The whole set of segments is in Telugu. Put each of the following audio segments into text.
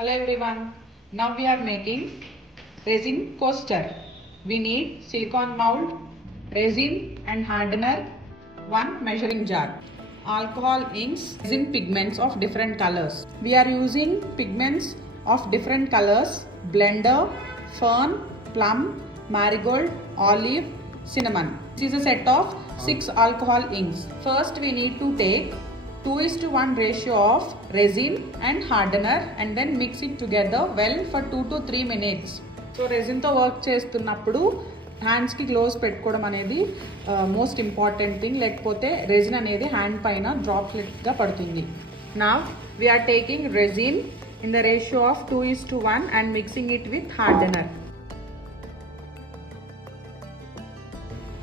Hello everyone. Now we are making resin coaster. We need silicone mold, resin and hardener, one measuring jar, alcohol inks, resin pigments of different colors. We are using pigments of different colors: blender, fern, plum, marigold, olive, cinnamon. This is a set of 6 alcohol inks. First we need to take 2:1 ratio of resin and hardener and then mix it together well for 2 to 3 minutes. So resin తో వర్క్ చేస్తున్నప్పుడు హ్యాండ్స్ కి గ్లోవ్స్ పెట్టుకోవడం అనేది మోస్ట్ ఇంపార్టెంట్ థింగ్, లేకపోతే రెజిన్ అనేది హ్యాండ్ పైన డ్రాప్లెట్ గా పడుతుంది. Now we are taking resin in the ratio of 2:1 and mixing it with hardener.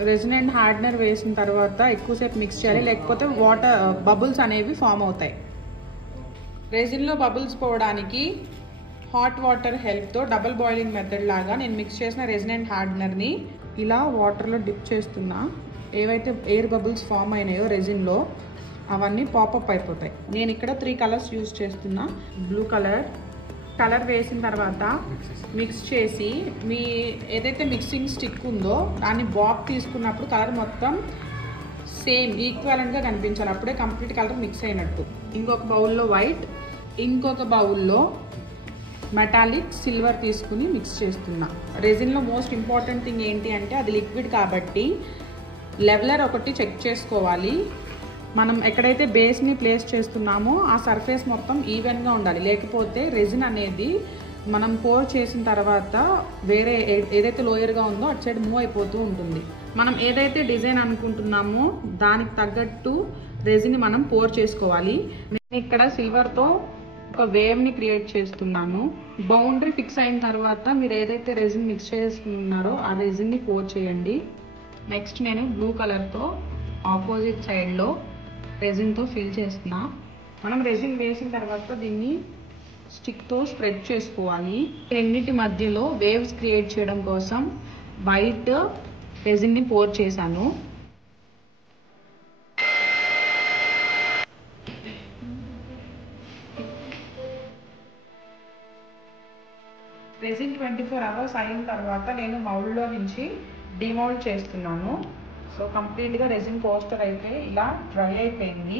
Resin and hardener వేసిన తర్వాత ఎక్కువసేపు మిక్స్ చేయాలి, లేకపోతే వాటర్ బబుల్స్ అనేవి ఫామ్ అవుతాయి. రెజిన్లో బబుల్స్ పోవడానికి హాట్ వాటర్ హెల్ప్తో డబుల్ బాయిలింగ్ మెథడ్ లాగా నేను మిక్స్ చేసిన రెజిన్ అండ్ హార్డనర్ని ఇలా వాటర్లో డిప్ చేస్తున్నా. ఏవైతే ఎయిర్ బబుల్స్ ఫామ్ అయినాయో రెజిన్లో అవన్నీ పాపప్ అయిపోతాయి. నేను ఇక్కడ 3 కలర్స్ యూజ్ చేస్తున్నా. బ్లూ కలర్ వేసిన తర్వాత మిక్స్ చేసి మీ ఏదైతే మిక్సింగ్ స్టిక్ ఉందో దాన్ని బాబ్ తీసుకున్నప్పుడు కలర్ మొత్తం సేమ్ ఈక్వలెంట్గా కనిపించాలి. అప్పుడే కంప్లీట్ కలర్ మిక్స్ అయినట్టు. ఇంకొక బౌల్లో వైట్, ఇంకొక బౌల్లో మెటాలిక్ సిల్వర్ తీసుకుని మిక్స్ చేస్తున్నా. రెజిన్లో మోస్ట్ ఇంపార్టెంట్ థింగ్ ఏంటి అంటే అది లిక్విడ్ కాబట్టి లెవెలర్ ఒకటి చెక్ చేసుకోవాలి. మనం ఎక్కడైతే బేస్ని ప్లేస్ చేస్తున్నామో ఆ సర్ఫేస్ మొత్తం ఈవెన్గా ఉండాలి, లేకపోతే రెజిన్ అనేది మనం పోర్ చేసిన తర్వాత వేరే ఏదైతే లోయర్గా ఉందో అటు సైడ్ మూవ్ అయిపోతూ ఉంటుంది. మనం ఏదైతే డిజైన్ అనుకుంటున్నామో దానికి తగ్గట్టు రెజిన్ని మనం పోర్ చేసుకోవాలి. నేను ఇక్కడ సిల్వర్తో ఒక వేవ్ని క్రియేట్ చేస్తున్నాను. బౌండరీ ఫిక్స్ అయిన తర్వాత మీరు ఏదైతే రెజిన్ మిక్స్ చేస్తున్నారో ఆ రెజిన్ని పోర్ చేయండి. నెక్స్ట్ నేను బ్లూ కలర్తో ఆపోజిట్ సైడ్లో రెజిన్తో ఫిల్ చేస్తున్నా. మనం రెజిన్ వేసిన తర్వాత దీన్ని స్టిక్తో స్ప్రెడ్ చేసుకోవాలి. రెండింటి మధ్యలో వేవ్స్ క్రియేట్ చేయడం కోసం వైట్ రెజిన్ని పోర్ చేశాను. రెజిన్ 24 అవర్స్ అయిన తర్వాత నేను మౌల్డ్లో నుంచి డిమౌల్డ్ చేస్తున్నాను. సో కంప్లీట్గా రెజిన్ కోస్టర్ అయితే ఇలా డ్రై అయిపోయింది.